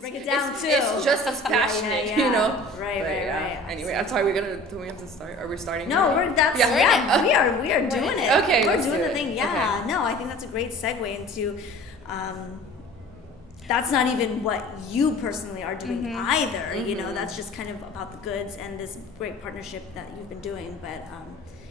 break it down too. It's just as passionate, you know. Right. Anyway, I'm sorry. Do we have to start? Are we starting? No, we are doing it. Okay, we're doing the thing. Yeah. Okay. No, I think that's a great segue into. That's not even what you personally are doing either. You know, that's just kind of about the goods and this great partnership that you've been doing. But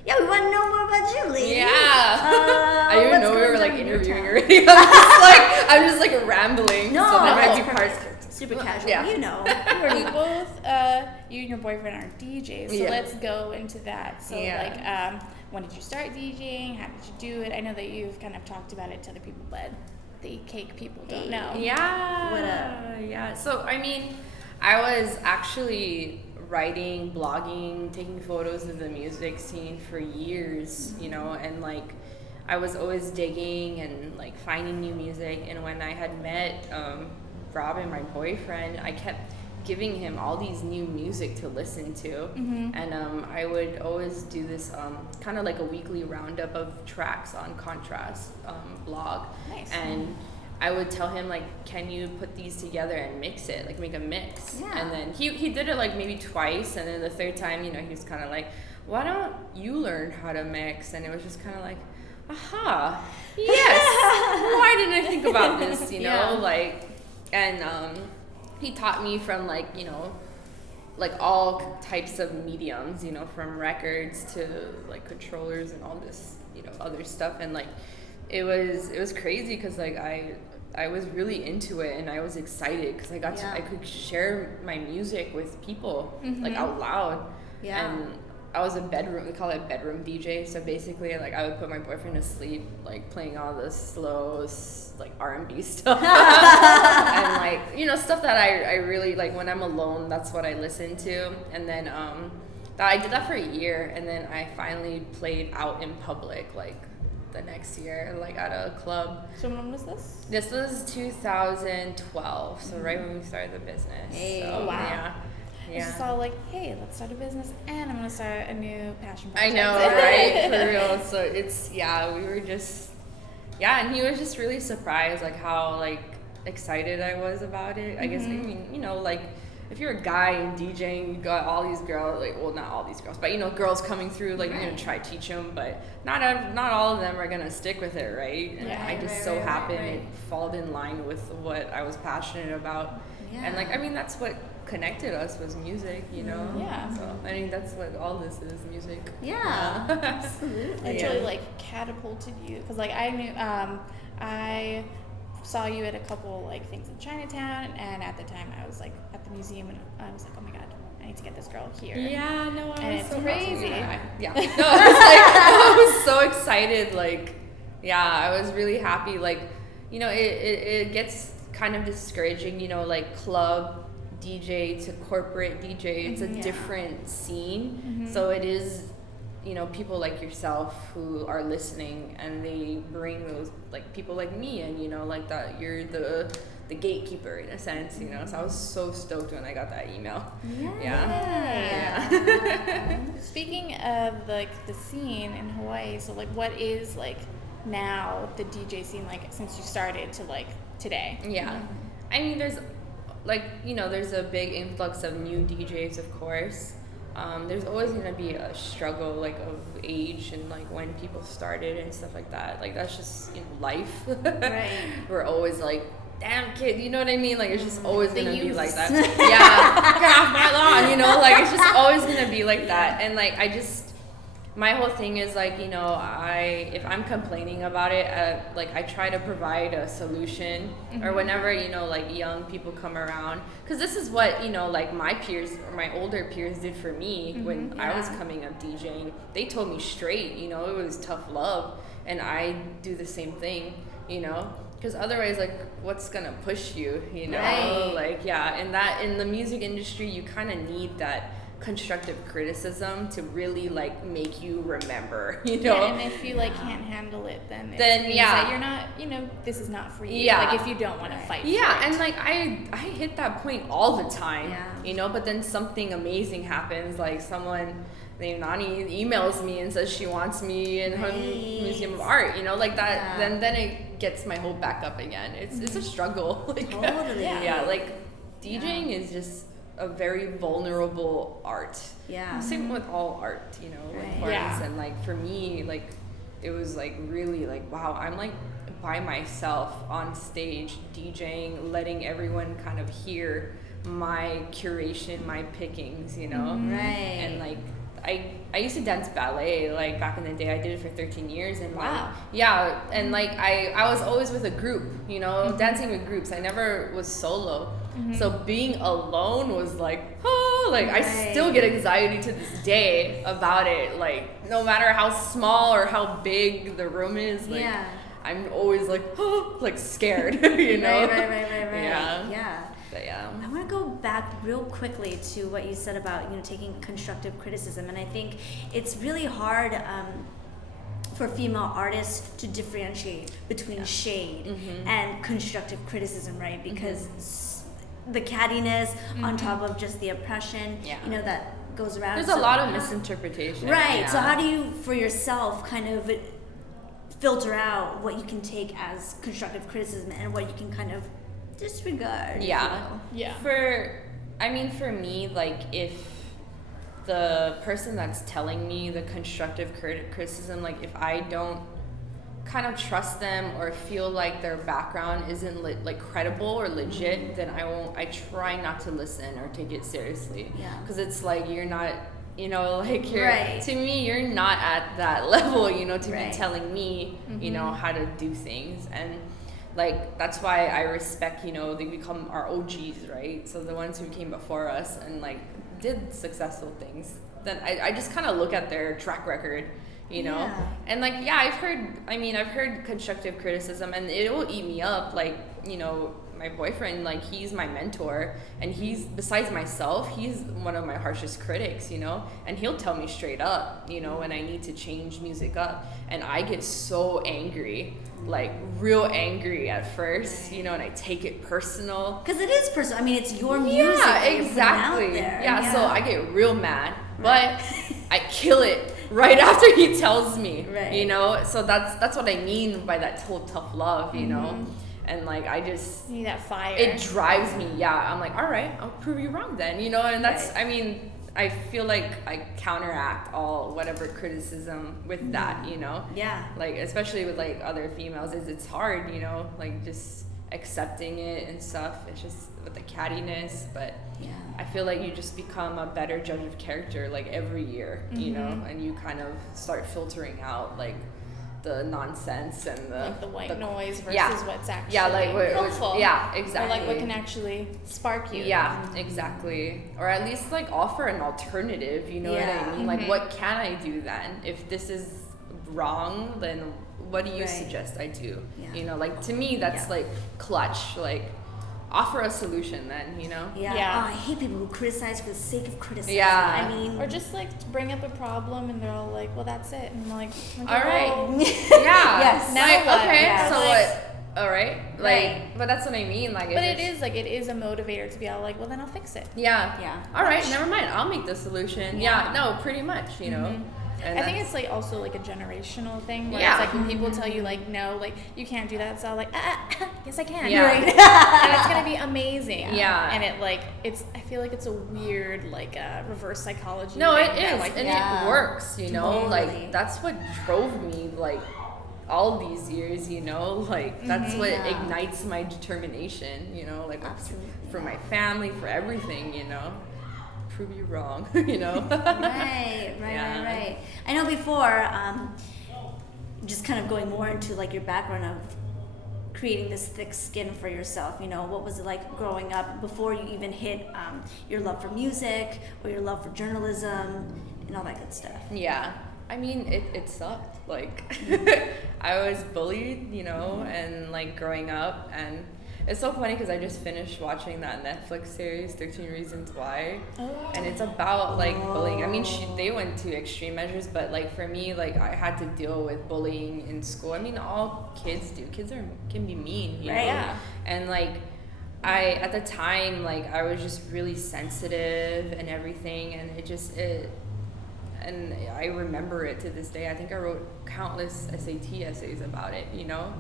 yeah, we want to know more about you, lady. Yeah. I didn't even know we were like interviewing already. I'm just like rambling. No, so there might be parts parts. super casual. Yeah. You know, you both, you and your boyfriend are DJs, so let's go into that. So like, when did you start DJing? How did you do it? I know that you've kind of talked about it to other people, but the cake people don't know. Yeah. What up? Yeah. So I mean, I was actually writing, blogging, taking photos of the music scene for years, you know, and like I was always digging and like finding new music. And when I had met Robin, my boyfriend, I kept giving him all these new music to listen to, and I would always do this kind of like a weekly roundup of tracks on Contrast blog. Nice. And I would tell him like, can you put these together and mix it, like make a mix? Yeah. And then he did it like maybe twice, and then the third time, you know, he was kind of like, why don't you learn how to mix? And it was just kind of like, aha, yes, why didn't I think about this, you know, like, and he taught me from like, you know, like all types of mediums, you know, from records to like controllers and all this, you know, other stuff. And like it was crazy because like I was really into it, and I was excited because I could share my music with people like out loud. And I was we call it bedroom DJ. So basically, like I would put my boyfriend to sleep, like playing all the slow, like R&B stuff, and like, you know, stuff that I really like when I'm alone. That's what I listen to. And then I did that for a year, and then I finally played out in public like the next year, like at a club. So when was this? This was 2012, so right when we started the business. Hey. So, Oh, wow. Yeah. It's just all like, hey, let's start a business, and I'm gonna start a new passion I project. know, right? For real. So it's, we were just, and he was just really surprised, like how like excited I was about it. I guess, I mean, you know, like if you're a guy and DJing, you got all these girls, like, well, not all these girls, but you know, girls coming through, like you're gonna try to teach them, but not all of them are gonna stick with it, right? And I just so happened it fall in line with what I was passionate about. And like, I mean, that's what connected us was music, you know? Yeah. So, I mean, that's what all this is, music. Yeah, absolutely. It really like catapulted you, because like I knew I saw you at a couple like things in Chinatown, and at the time I was like at the museum, and I was like, oh my god, I need to get this girl here. Yeah, no, I was it's so crazy. Yeah, no, I was so excited. Like, I was really happy. Like, you know, it gets kind of discouraging, you know, like club DJ to corporate DJ. It's a different scene. So it is, you know, people like yourself who are listening, and they bring those like people like me, and you know, like that you're the gatekeeper in a sense, you know. So I was so stoked when I got that email. Speaking of like the scene in Hawaii, so like what is like now the DJ scene like since you started to like today? I mean, there's like, you know, there's a big influx of new DJs, of course. There's always gonna be a struggle like of age and like when people started and stuff like that. Like that's just, you know, life. Right. We're always like, damn kid, you know what I mean? Like it's just always gonna be like that. Get off my lawn, you know? Like it's just always gonna be like that. And like my whole thing is like, you know, if I'm complaining about it, like I try to provide a solution, or whenever, you know, like young people come around, because this is what, you know, like my peers or my older peers did for me when I was coming up DJing. They told me straight, you know, it was tough love, and I do the same thing, you know, because otherwise, like, what's gonna push you, you know? Like, and that in the music industry, you kind of need that constructive criticism to really like make you remember, you know. And if you like can't handle it, then means that you're not, you know, this is not for you. Like if you don't want to fight for it. And like I hit that point all the time, you know, but then something amazing happens, like someone named Nani emails me and says she wants me in her museum of art, you know, like that. Then it gets my hope back up again. It's a struggle. Like, Totally. like DJing is just a very vulnerable art. Yeah. Same with all art, you know, like parties. And like for me, like it was like really like, wow, I'm like by myself on stage DJing, letting everyone kind of hear my curation, my pickings, you know. Right. And like I used to dance ballet like back in the day. I did it for 13 years and like and like I was always with a group, you know, dancing with groups. I never was solo. So being alone was like, I still get anxiety to this day about it. Like no matter how small or how big the room is, like I'm always like, like scared, you know. Right. Yeah. But yeah. I want to go back real quickly to what you said about, you know, taking constructive criticism, and I think it's really hard for female artists to differentiate between shade and constructive criticism, right? Because the cattiness on top of just the oppression, you know, that goes around. There's a lot of misinterpretation. Right. Yeah. So how do you, for yourself, kind of filter out what you can take as constructive criticism and what you can kind of disregard? Yeah. For me, like if the person that's telling me the constructive criticism, like if I don't kind of trust them or feel like their background isn't like credible or legit, then I try not to listen or take it seriously. Because it's like you're not, you know, like you're to me you're not at that level, you know, to be telling me, you know, how to do things. And like that's why I respect, you know, they become our OGs, right? So the ones who came before us and like did successful things. Then I just kind of look at their track record, you know. And like I've heard constructive criticism and it will eat me up. Like, you know, my boyfriend, like he's my mentor and he's, besides myself, he's one of my harshest critics, you know, and he'll tell me straight up, you know, when I need to change music up. And I get so angry, like real angry at first, you know, and I take it personal. Because it is personal. I mean, it's your music. Yeah, exactly. Yeah, so I get real mad, but I kill it right after he tells me, you know. So that's what I mean by that whole tough love, you know. And like I just you need that fire. It drives me. I'm like, all right, I'll prove you wrong then, you know. And that's I mean, I feel like I counteract all whatever criticism with that, you know. Like especially with like other females, it's hard, you know, like just accepting it and stuff. It's just with the cattiness, but I feel like you just become a better judge of character like every year, you know, and you kind of start filtering out like the nonsense and the white noise versus what's actually helpful. Exactly. Or like what can actually spark you. Exactly. Or at least like offer an alternative, you know what I mean? Like what can I do then? If this is wrong, then what do you suggest I do? You know, like to me that's like clutch, like offer a solution then, you know? Oh, I hate people who criticize for the sake of criticism. I mean, or just like bring up a problem and they're all like, well, that's it. And I'm like, all right. Now like, what? Okay, so like, what? All right. Like, but that's what I mean. Like, but it is a motivator to be all like, well, then I'll fix it. All right, never mind. I'll make the solution. No, pretty much, you know. And I think it's like also like a generational thing where it's like when people tell you like no, like you can't do that, it's all like yes I can, and it's gonna be amazing, and I feel like it's a weird like reverse psychology. No, it is, and it works, you know, like that's what drove me like all these years, you know, like that's what ignites my determination, you know, like for my family, for everything, you know. Prove you wrong, you know. Right. I know before, just kind of going more into like your background of creating this thick skin for yourself, you know, what was it like growing up before you even hit your love for music or your love for journalism and all that good stuff? I mean, it sucked. Like, I was bullied, you know, and like growing up, and it's so funny because I just finished watching that Netflix series, 13 Reasons Why, and it's about like bullying. I mean, they went to extreme measures, but like for me, like I had to deal with bullying in school. I mean, all kids do. Kids can be mean, you know? And like at the time, like I was just really sensitive and everything, and and I remember it to this day. I think I wrote countless SAT essays about it, you know?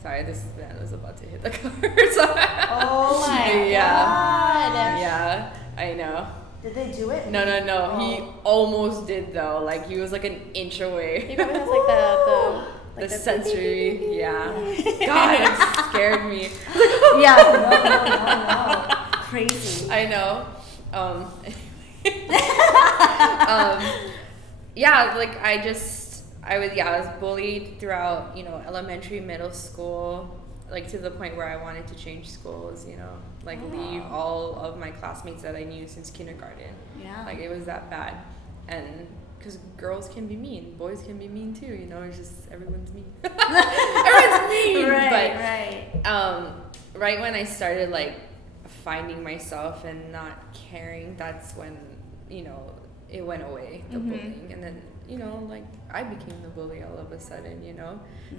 Sorry, this van was about to hit the car. Oh my Did they do it? No. Oh. He almost did though. Like he was like an inch away. He probably has like the sensory. Yeah. God, it scared me. Yeah. No. Crazy. I know. Yeah, like I was bullied throughout, elementary, middle school, like to the point where I wanted to change schools, like leave all of my classmates that I knew since kindergarten. Yeah. Like it was that bad. And because girls can be mean, boys can be mean too, it's just everyone's mean. Everyone's mean. Right. Right when I started like finding myself and not caring, that's when, it went away, the bullying. And then, like I became the bully all of a sudden,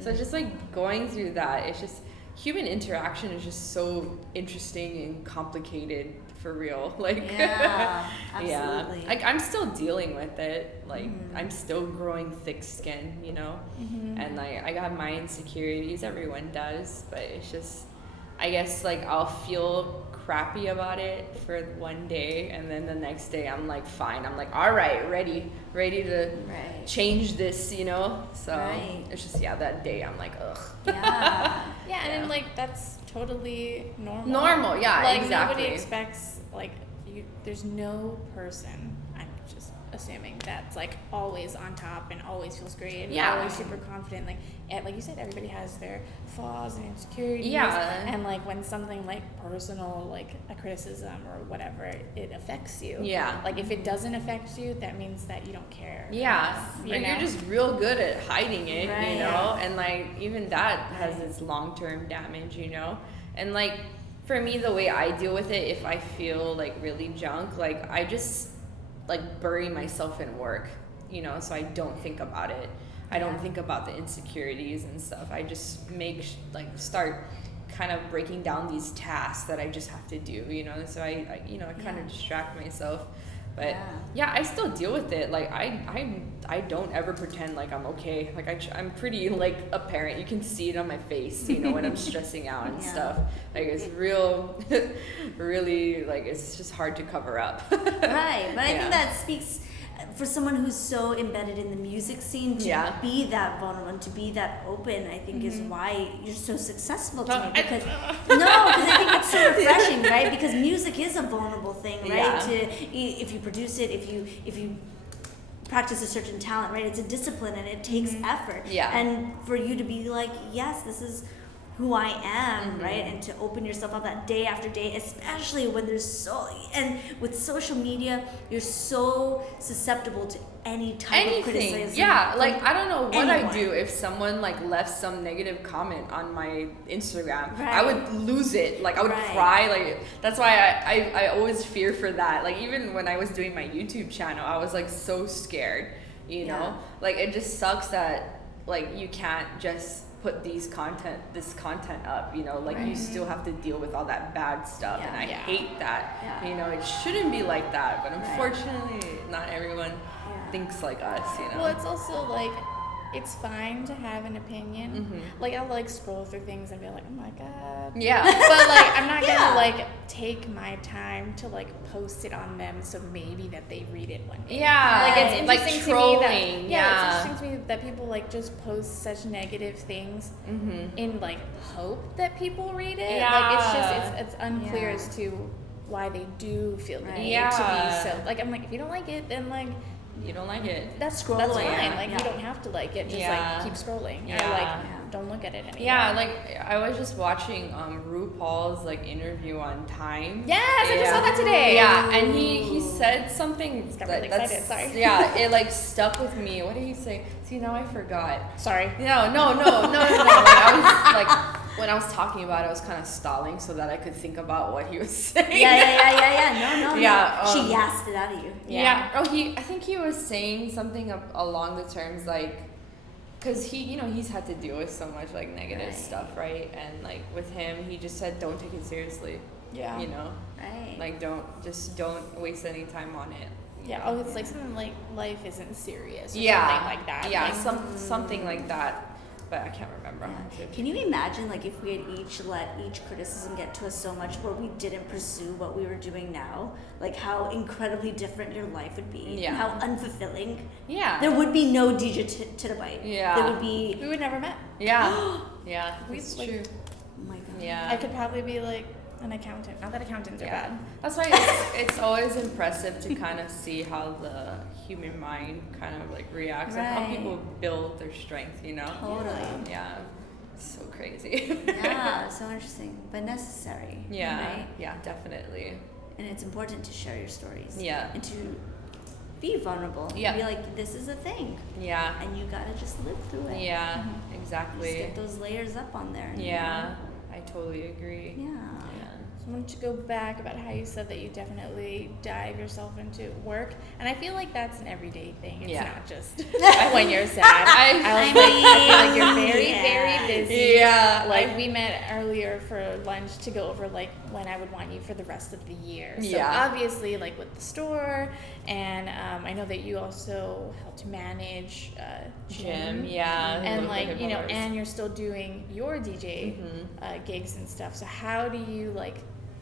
So just like going through that, it's just human interaction is just so interesting and complicated for real. Like, yeah, absolutely. Yeah. Like I'm still dealing with it. Like I'm still growing thick skin, and like I got my insecurities, everyone does, but it's just, I guess like I'll feel crappy about it for one day, and then the next day I'm like fine. I'm like, all right, ready to change this, So it's just that day I'm like, ugh. Yeah, and then, like that's totally normal. Normal, yeah, like, exactly. Nobody expects there's no person, I'm just assuming, that's like always on top and always feels great and always super confident. Like you said, everybody has their flaws and insecurities. Yeah. And like when something like personal, like a criticism or whatever, it affects you. Yeah. Like if it doesn't affect you, that means that you don't care. Yeah. You're just real good at hiding it, Right. And like even that has its long-term damage, And like for me, the way I deal with it, if I feel like really junk, like I just like bury myself in work, so I don't think about it. I don't think about the insecurities and stuff. I just start kind of breaking down these tasks that I just have to do, so I kind of distract myself. But I still deal with it. Like I don't ever pretend like I'm okay. Like I'm pretty like apparent. You can see it on my face, when I'm stressing out and stuff. Like it's really like it's just hard to cover up. Right, but I think that speaks for someone who's so embedded in the music scene to be that vulnerable and to be that open. I think is why you're so successful to me, because I think it's so refreshing, right? Because music is a vulnerable thing, right? If you produce it, if you practice a certain talent, right? It's a discipline and it takes effort. Yeah. And for you to be like, yes, this is who I am, right? And to open yourself up that day after day, especially when and with social media, you're so susceptible to any type of criticism. Yeah, like I don't know what I'd do if someone like left some negative comment on my Instagram. I would lose it. Like I would cry. Like that's why I always fear for that. Like even when I was doing my YouTube channel, I was like so scared, know? Like it just sucks that like you can't just put this content up, like you still have to deal with all that bad stuff, and I hate that. It shouldn't be like that, but unfortunately not everyone thinks like us, Well, it's also like it's fine to have an opinion. Like I'll like scroll through things and be like, oh my god. Yeah. But like I'm not gonna like take my time to like post it on them so maybe that they read it one day. Yeah. Like it's interesting like trolling, to me that it's interesting to me that people like just post such negative things in like hope that people read it. Yeah. Like it's just it's unclear as to why they do feel the need to be so like I'm like if you don't like it then like you don't like it. That's fine. Like you don't have to like it. Just like keep scrolling. Or like don't look at it anymore. Yeah, like I was just watching RuPaul's like interview on Time. Yes, I just saw that today. Yeah, and he said something got really excited. Sorry. Yeah, it like stuck with me. What did he say? See, now I forgot. Sorry. No. Like, I was like. When I was talking about it, I was kind of stalling so that I could think about what he was saying. Yeah. No. Yeah. She yassed it out of you. Yeah. Oh, I think he was saying something along the terms like, because he's had to deal with so much like negative stuff, right? And like with him, he just said, don't take it seriously. Yeah. Right. Like don't waste any time on it. Yeah. It's like something like life isn't serious. Or something like that. Yeah. Like, something like that. but I can't remember. Yeah. Can you imagine, like, if we had each let each criticism get to us so much where we didn't pursue what we were doing now, like how incredibly different your life would be, and how unfulfilling. Yeah. There would be no DJ Tittahbyte. Yeah. There would be. We would never met. Yeah. Yeah. It's true. Oh my god. Yeah. I could probably be like an accountant. Not that accountants are bad. That's why it's always impressive to kind of see how the human mind kind of like reacts and how people build their strength, you know? Totally. Yeah. It's so crazy. Yeah, so interesting, but necessary. Yeah. Right? Yeah, definitely. And it's important to share your stories. Yeah. And to be vulnerable. Yeah. Be like, this is a thing. Yeah. And you gotta just live through it. Yeah, exactly. Just get those layers up on there. Yeah, I totally agree. Yeah. I wanted to go back about how you said that you definitely dive yourself into work, and I feel like that's an everyday thing. It's not just when you're sad. I feel like you're very, very busy. Yeah. Like we met earlier for lunch to go over like when I would want you for the rest of the year. So obviously, like with the store, and I know that you also help to manage gym. Yeah. And like you know, and you're still doing your DJ gigs and stuff. So how do you like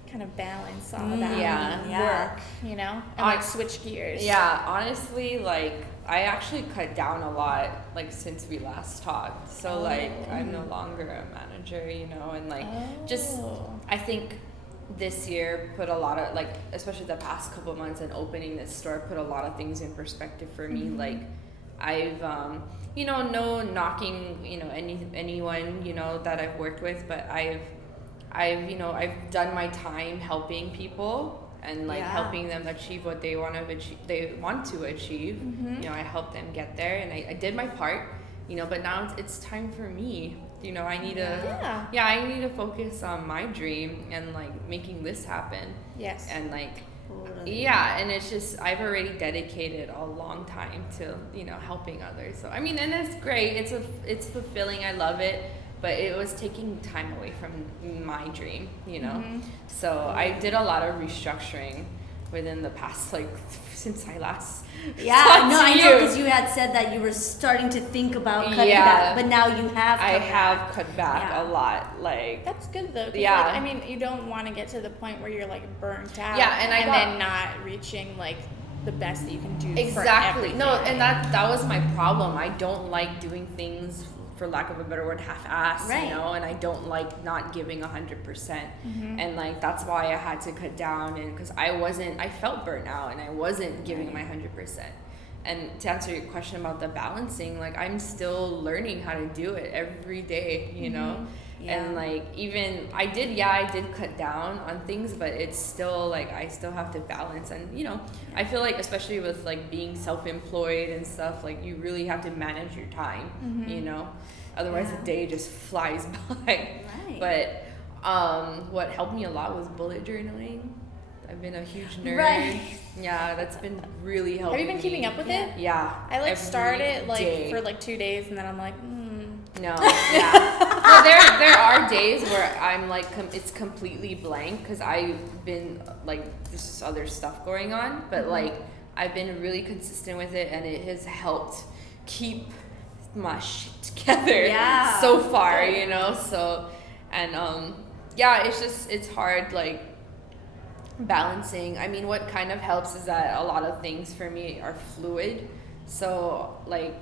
kind of balance all that work, you know, and like switch gears? Yeah, honestly, like I actually cut down a lot like since we last talked. So like I'm no longer a manager, you know, and like just I think this year put a lot of like, especially the past couple of months and opening this store, put a lot of things in perspective for me. Like I've you know, no knocking, you know, anyone, you know, that I've worked with, but I've you know, I've done my time helping people and like helping them achieve what they want to achieve. You know, I helped them get there, and I did my part, you know, but now it's time for me. You know, I need to I need to focus on my dream and like making this happen. Yes. And like and it's just I've already dedicated a long time to, you know, helping others. So I mean, and it's great. It's fulfilling. I love it. But it was taking time away from my dream, you know? So I did a lot of restructuring within the past, like, since I last I know, because you had said that you were starting to think about cutting back, but now you have cut back. Have cut back a lot, like... That's good, though. Like, I mean, you don't want to get to the point where you're, like, burnt out. Yeah, and then not reaching, like, the best that you can do Exactly. For No, and that was my problem. I don't like doing things, for lack of a better word, half-assed, you know, and I don't like not giving 100%. And like that's why I had to cut down, and because I felt burnt out and I wasn't giving my 100%. And to answer your question about the balancing, like I'm still learning how to do it every day, you know. And like even I did cut down on things, but it's still like I still have to balance. And you know, I feel like especially with like being self-employed and stuff, like you really have to manage your time, you know, otherwise the day just flies by. But what helped me a lot was bullet journaling. I've been a huge nerd. Yeah, that's been really helpful. Have you been keeping up with it? Yeah. I like started like for like 2 days, and then I'm like, No, well, there are days where I'm like, it's completely blank because I've been like, there's just other stuff going on, but like, I've been really consistent with it, and it has helped keep my shit together so far, you know, so, and it's hard, like, balancing. I mean, what kind of helps is that a lot of things for me are fluid, so, like,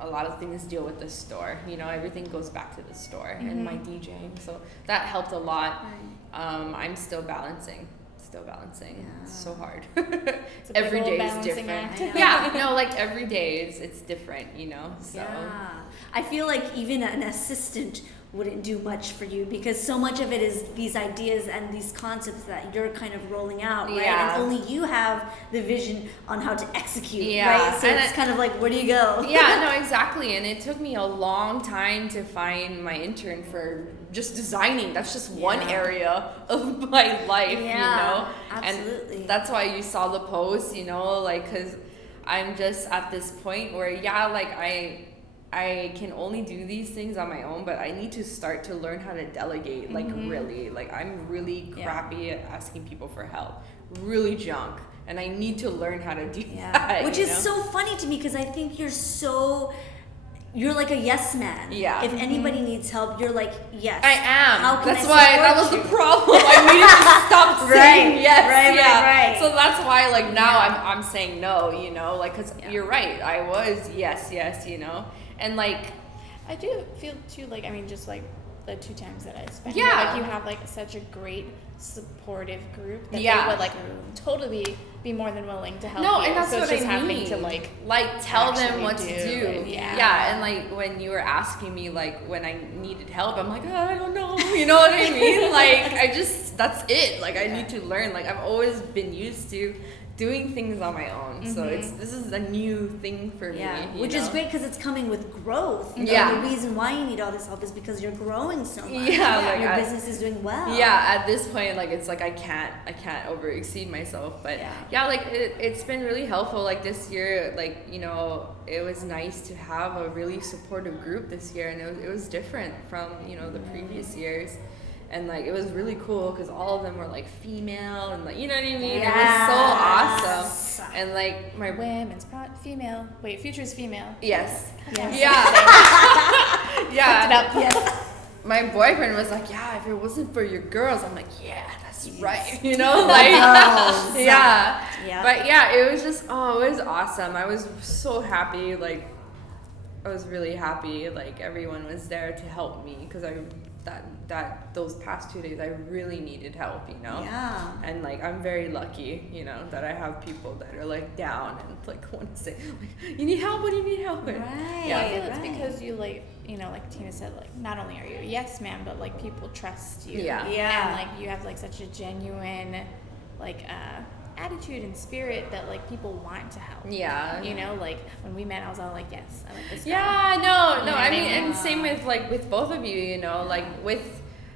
a lot of things deal with the store, you know, everything goes back to the store and my DJing, so that helped a lot. I'm still balancing. It's so hard. Every day is different. Like every day it's different, you know, so I feel like even an assistant wouldn't do much for you, because so much of it is these ideas and these concepts that you're kind of rolling out, right? And only you have the vision on how to execute, right? So and it's kind of like, where do you go? Exactly. And it took me a long time to find my intern for just designing. That's just one area of my life, you know? Absolutely. And that's why you saw the post, you know, like, because I'm just at this point where, like, I can only do these things on my own, but I need to start to learn how to delegate, like really. Like I'm really crappy at asking people for help, really junk, and I need to learn how to do that. Which is so funny to me, because I think you're so you're like a yes man. Yeah. If anybody needs help, you're like, yes. I am. How can that's I why that was support the you? problem. I needed to stop saying yes. Right. So that's why, like, now I'm saying no, you know, like, because you're right. I was yes, you know, and like, I do feel too, like, I mean, just like the 2 times that I spent, Yeah. like, you have like such a great supportive group that Yeah. they would like totally be more than willing to help no, you. and that's so what it's just I having mean. to like tell them actually what to do. it. Yeah, and like when you were asking me like when I needed help, I'm like, oh, I don't know, you know what I mean? Like that's it. Like I need to learn. Like I've always been used to doing things on my own, so this is a new thing for me. Which is great because it's coming with growth. Yeah. And the reason why you need all this help is because you're growing so much. Yeah, like your business is doing well. Yeah, at this point, like it's like I can't over exceed myself, but like it's been really helpful. Like this year, like you know, it was nice to have a really supportive group this year, and it was different from the previous years. And like it was really cool because all of them were like female and like you know what I mean. It was so awesome. And like my women's female. Wait, future's female. Yes. Yes. Yeah. Yeah. Yes. My boyfriend was like, yeah, if it wasn't for your girls, I'm like, yeah, that's right. You know, like yeah. But yeah, it was just it was awesome. I was so happy. Like I was really happy. Like everyone was there to help me because that those past 2 days I really needed help, Yeah. And like I'm very lucky, that I have people that are like down and like want to say like, you need help, what do you need help with? Right. Yeah, I feel it's because you like like Tina said, like not only are you a yes man, but like people trust you. Yeah. And like you have like such a genuine like attitude and spirit that like people want to help. Yeah. Like when we met I was all like, yes, I like this guy. Yeah, no, I mean, and same with like with both of you, like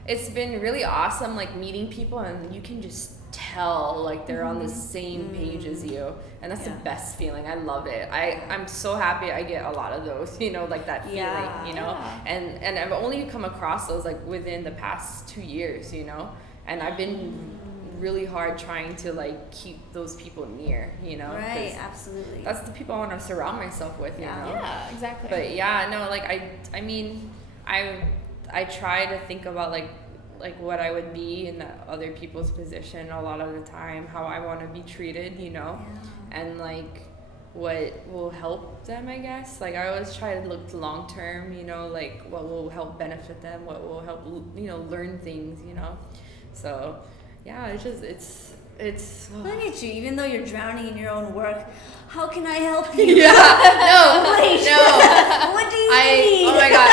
it's been really awesome like meeting people and you can just tell like they're on the same page as you, and that's the best feeling. I love it. I'm so happy I get a lot of those, like that feeling, and I've only come across those like within the past 2 years, and I've been really hard trying to like keep those people near, Right, absolutely. that's the people I want to surround myself with, Yeah, exactly. But yeah, no, like I mean I try to think about like what I would be in other people's position a lot of the time, how I want to be treated, and like what will help them, I guess. Like I always try to look long term, like what will help benefit them, what will help learn things, so yeah, it's Look at you, even though you're drowning in your own work, how can I help you? Yeah, no. What do you need? Oh my god,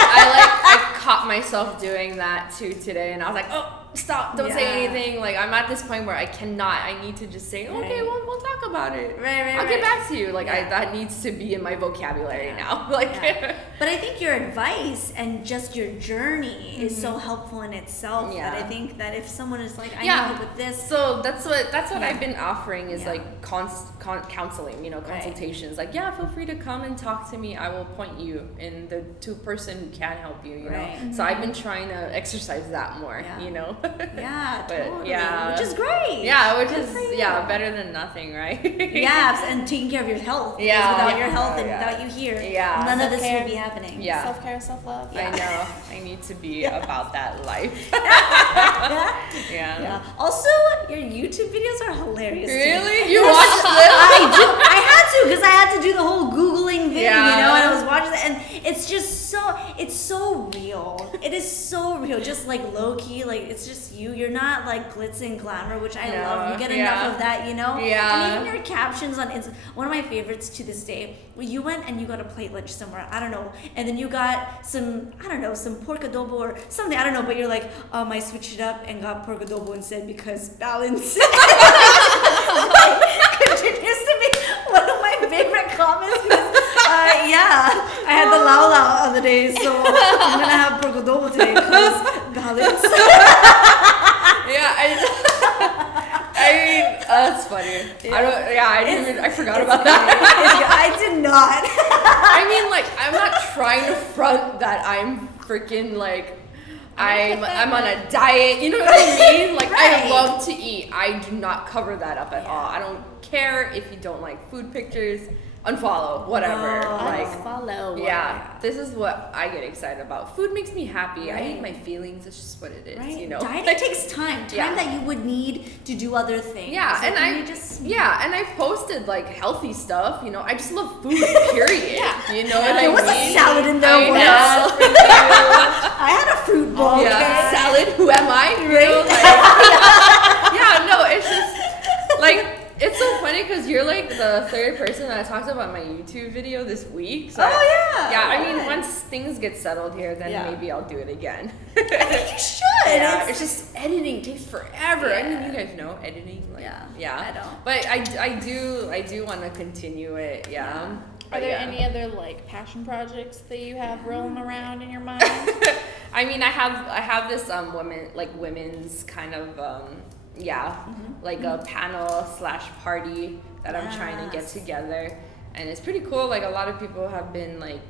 I caught myself doing that too today, and I was like, oh, stop, don't say anything. Like I'm at this point where I need to just say, okay, well, we'll talk about it. Right. I'll get back to you. Like that needs to be in my vocabulary now. Like, but I think your advice and just your journey is so helpful in itself. Yeah. That I think that if someone is like, I need help with this. So that's what I've been offering is like counseling, consultations. Like, feel free to come and talk to me. I will point you to a person who can help you, know. So I've been trying to exercise that more, Yeah, but totally. Which is great. Yeah, which is better than nothing, right? Yeah, and taking care of your health. Because without your health and without you here, none of this would be happening. Yeah. Self-care, self-love. I know. I need to be about that life. Yeah. Also, your YouTube videos are hilarious. Really? You watched them? I do. I had to because I had to do the whole Googling thing, and I was watching it, and it's just it's so real. It is so real, just like low key, like it's just you. You're not like glitz and glamour, which I love. You get enough of that, Yeah. And even your captions on Instagram. One of my favorites to this day. Well, you went and you got a plate lunch somewhere, I don't know, and then you got some pork adobo or something, I don't know, but you're like, I switched it up and got pork adobo instead because balance. Continues to be one of my favorite comments because, I had the lao lao other day, so I'm gonna have pork adobo today because balance. I mean, that's funny. I forgot about that. I did not. I mean, like, I'm not trying to front that I'm freaking, like, I'm on a diet, you know what I mean? Like, I love to eat. I do not cover that up at all. I don't care if you don't like food pictures. unfollow, whatever. Like, unfollow. yeah, this is what I get excited about. Food makes me happy. Right. I hate my feelings. It's just what it is, Right. you know. Dieting takes time that you would need to do other things. Yeah, and I posted like healthy stuff. You know, I just love food. Period. Yeah. You know what I There mean? was a salad in there I once. know. I had a fruit bowl. Yeah, salad. Who am I? You know, like, yeah, no, it's just like. It's so funny because you're like the third person that I talked about my YouTube video this week. So yeah, I mean, once things get settled here, then maybe I'll do it again. I think you should. Yeah, it's just editing takes forever. I mean, you guys know editing. Like, I don't. But I do want to continue it. Yeah. Are there any other like passion projects that you have rolling around in your mind? I mean, I have this women's kind of like a panel / party that I'm trying to get together, and it's pretty cool. Like a lot of people have been like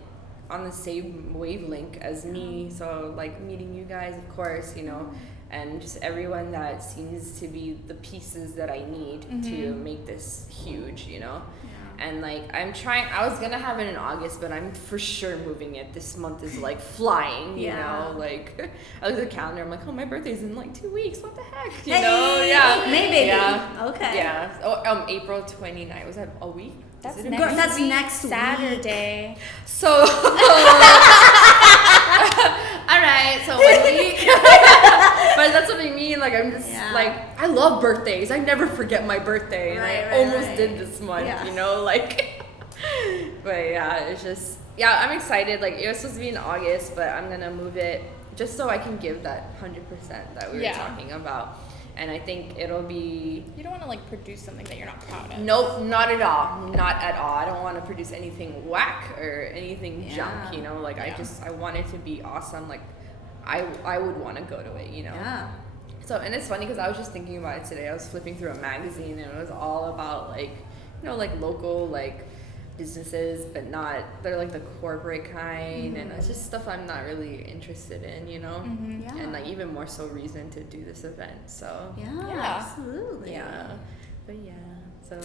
on the same wavelength as me, so like meeting you guys, of course, you know, and just everyone that seems to be the pieces that I need to make this huge, you know. And like I was gonna have it in August, but I'm for sure moving it. This month is like flying, you know. Like I look at the calendar, I'm like, oh, my birthday's in like 2 weeks. What the heck, you know? Yeah, maybe. Yeah. Okay. Yeah. Oh, April 29th. Was that a week? That's next week. Saturday. So. All right. So 1 week. But that's what I mean. Like I'm just like I love birthdays. I never forget my birthday, and I almost did this month. You know, like. But yeah, it's just I'm excited. Like it was supposed to be in August, but I'm gonna move it just so I can give that 100% that we were talking about. And I think it'll be. You don't want to like produce something that you're not proud of. Nope, not at all. Not at all. I don't want to produce anything whack or anything junk. You know, like I want it to be awesome. Like I would want to go to it. You know. Yeah. So and it's funny because I was just thinking about it today. I was flipping through a magazine and it was all about like like local like businesses, but they're like the corporate kind, and it's just stuff I'm not really interested in, you know. And like even more so reason to do this event. So absolutely. But so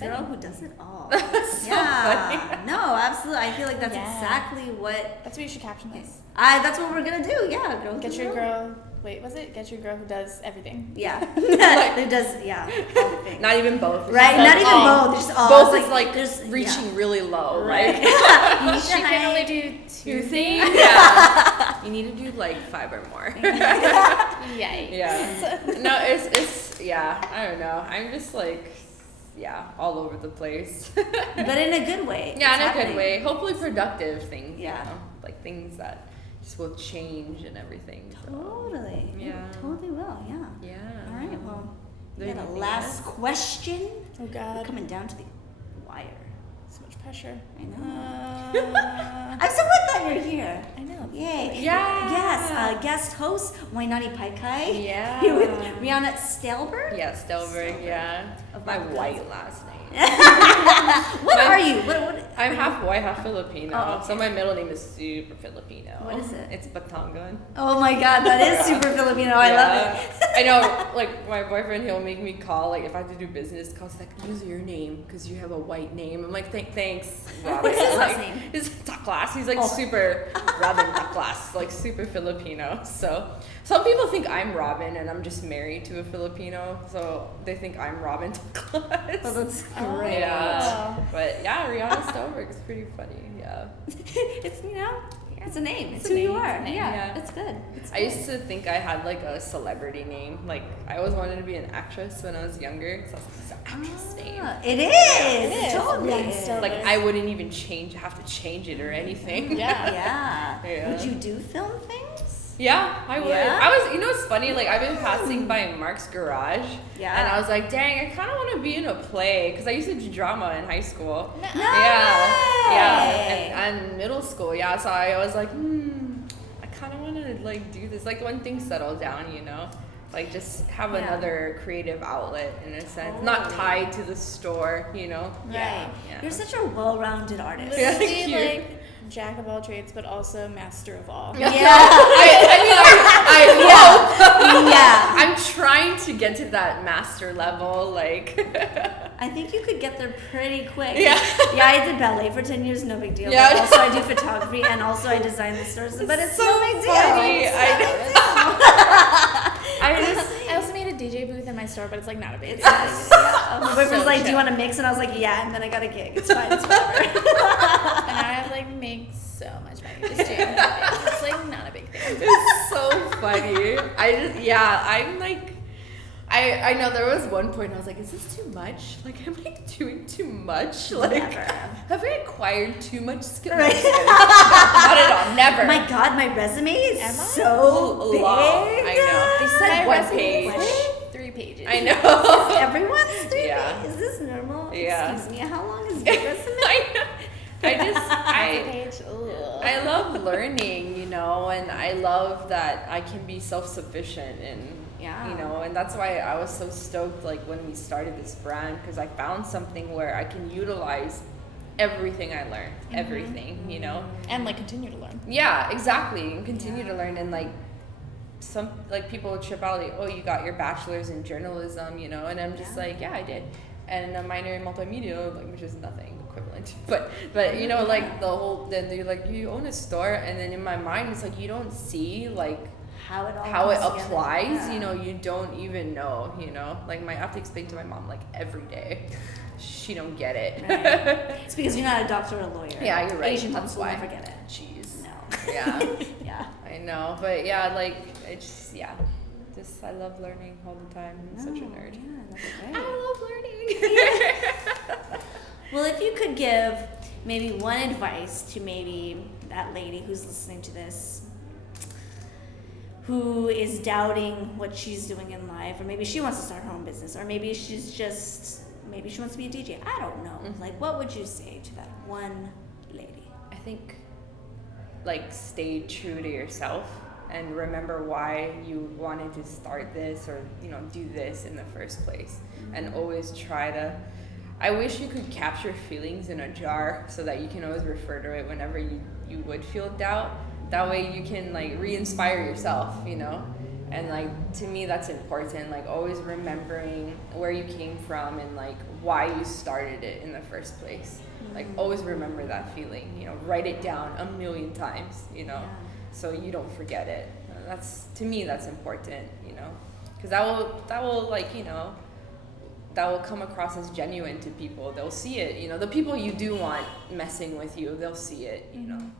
Girl who does it all. So funny. No, absolutely. I feel like that's exactly what. That's what you should caption this. That's what we're gonna do. Yeah, girl. Get your girl. Wait, was it get your girl who does everything? Yeah, who does everything. Not even both. Right, not even both. Just all. Both is like reaching really low. Right. She can only do two things. Yeah. You need to do like 5 or more. Yikes. Yeah. No, it's I don't know. I'm just like. All over the place. But in a good way. Yeah, in a good way. Hopefully productive things. Yeah. You know? Like things that just will change and everything. Totally. So, yeah. It totally will, yeah. Yeah. All right, well, we There got a anything last else? question. Oh, God. We're coming down to the wire. So much pressure. I know. I'm so glad that you're here. I know. Yay. Yeah. Yes, guest host, Wainani Paikai. Yeah. Here with Riana Stellburg. Yeah, Stellburg, yeah. My white last name. What are you? What? I'm half white, half Filipino. Oh, okay. So my middle name is super Filipino. What is it? It's Batangan. Oh my God, that is super Filipino. I love it. I know, like my boyfriend, he'll make me call, like if I have to do business calls, he's like, use your name because you have a white name. I'm like, thanks, Robin. What's his last like, name? His Taklas. He's like super Robin Taklas, like super Filipino. So some people think I'm Robin and I'm just married to a Filipino, so they think I'm Robin Taklas. Oh, that's great. Yeah. But yeah, Riana Stellburg is pretty funny. Yeah. It's it's a name. It's It's who a you name. are. It's a name. Yeah, it's good. I used to think I had like a celebrity name. Like I always wanted to be an actress when I was younger, so I was like, it's an actress name. It is. It is. Totally. Yeah, is. still Like is. I wouldn't even have to change it or anything. Yeah. Yeah. Would you do film things? Yeah, I would. Yeah? I was, it's funny, like I've been passing by Mark's garage. Yeah. And I was like, dang, I kind of want to be in a play because I used to do drama in high school. No Yeah. way. Yeah. And middle school, yeah. So I was like, I kind of want to like do this. Like when things settle down, like just have another creative outlet in a sense, not tied to the store, Right. Yeah. You're such a well-rounded artist. Yeah. Literally, Thank you. like jack of all trades, but also master of all. Yeah. I mean, I hope. Yeah. I'm trying to get to that master level, like. I think you could get there pretty quick. Yeah. Yeah, I did ballet for 10 years, no big deal. Yeah. But also I do photography and also I design the stores, but it's so no big deal. funny. I also made a DJ booth in my store, but it's like not a big deal. Yeah. My boyfriend was So like, do chill. you want to mix? And I was like, yeah, and then I got a gig. It's fine, it's whatever. And I have like made so much money just doing it. It's like not a big thing. It's so funny. I'm like, I know there was one point I was like, is this too much? Like, am I doing too much? Like, Never. have I acquired too much skill? Right. Not at all. Never. My God, my resume is Am I? so big. Long. I know. They said My one resume page. is 3 pages. I know. Everyone's 3 Yeah. Is this normal? Yeah. Excuse me, how long is your resume? I know. Half a page. Ugh. I love learning, you know, and I love that I can be self-sufficient and, Yeah. you know, and that's why I was so stoked, like, when we started this brand, because I found something where I can utilize everything I learned, everything, you know. And like continue to learn. Yeah, exactly, and continue to learn, and like, some, like, people would trip out, like, oh, you got your bachelor's in journalism, you know, and I'm just like, yeah, I did. And a minor in multimedia, like, which is nothing equivalent to, but you know, like, the whole, then they're like, you own a store, and then in my mind, it's like, you don't see, like, How it all how it comes together. applies, Yeah. you know, you don't even know, you know, like, I have to explain to my mom, like, every day. She don't get it. Right. It's because you're not a doctor or a lawyer. Yeah, you're right. Asian That's moms will why. never get it. Jeez. No. Yeah. Yeah. I know, but yeah, like, it's, yeah, just, I love learning all the time. I'm such a nerd. Yeah, that's great. I love learning. Well, if you could give maybe one advice to maybe that lady who's listening to this, who is doubting what she's doing in life, or maybe she wants to start her own business, or maybe she's just, maybe she wants to be a DJ. I don't know. Like, what would you say to that one lady? I think, like, stay true to yourself and remember why you wanted to start this or, you know, do this in the first place. And always try to, I wish you could capture feelings in a jar so that you can always refer to it whenever you would feel doubt. That way you can, like, re-inspire yourself, you know? And, like, to me, that's important, like, always remembering where you came from and, like, why you started it in the first place. Like, always remember that feeling, you know, write it down 1,000,000 times, you know, so you don't forget it. That's, to me, that's important, you know, because that will, like, you know, that will come across as genuine to people. They'll see it, you know, the people you do want messing with you, they'll see it, you know.